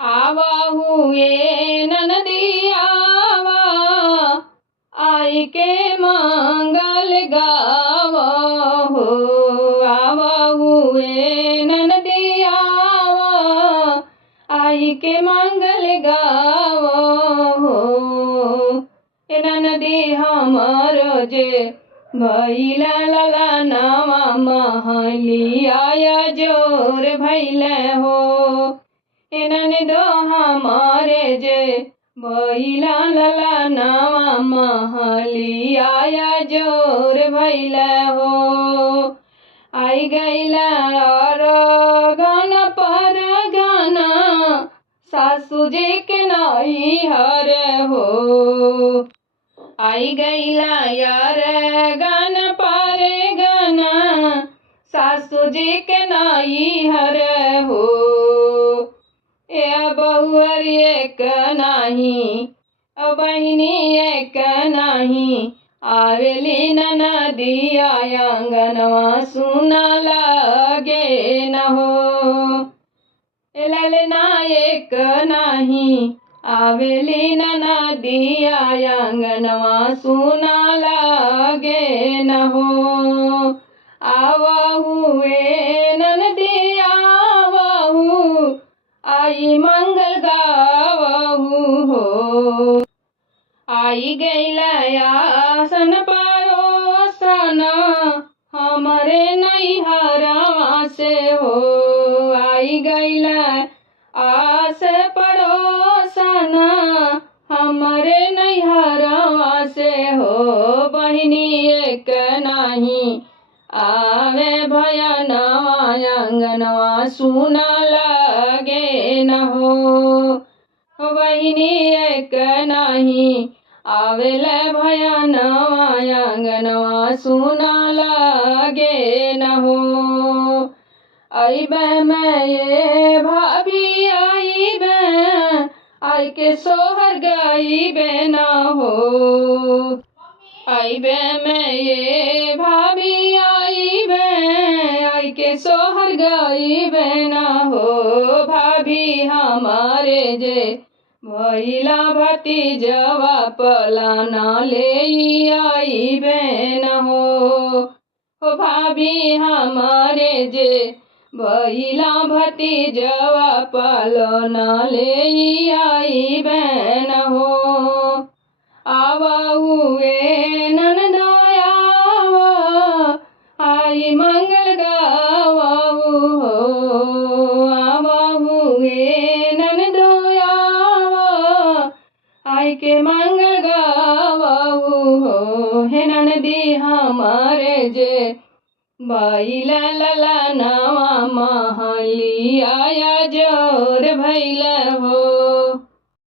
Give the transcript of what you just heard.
आवा हुए ननदियावा आई के मंगल गावा हो। आवा हुए ननदियावा आई के मंगल गावा हो। ननदी हमरो जे भैला लला नावा महलिया जोर भैले हो। ननदो हमारे जे भैला लला नावा महलिया जोर भैले हो। आई गैला और गन पर गाना सासू जी के नैहर हो। आई गैला यार गन पर गाना सासू जी के नैहर हो। बहुअर एक नाही बहिनी एक नाही आवेली ननदिया आंगनवा सुना लागे न हो। ललना एक नाही आवेली ननदिया आंगनवा सुना लागे न हो। आवा हुए ननदिया आहू आई मंगल गावहू हो। आई गैला आसन पड़ोसन हमरे नैहरवा से हो। आई गैला आस पड़ोसन हमरे नैहरवा से हो। बहिनी एक नाही आवे भयनवा आंगनवा सुना लागे न हो। बहिनी एक नाही आवेले भयनवा आंगनवा सुना लागे न हो। आइबे मैं ये भाभी आइबे आई के सोहर गाइबे न हो। आइबे मैं ये भाभी आइबे आई के सोहर गाइबे न हो। भाभी हमारे जे भैला भतीजवा पलाना ले आइबे न हो। भाभी हमारे जे भैला भतीजवा पलाना ले आइबे न हो। आवा हुए ननदोयावा आई मंगल गावहू हो। आवा हुए ननदोयावा आई के मंगल गावहू हो। हे ननदी हमारे जे भैला लला नावा महलिया जोर भैले हो।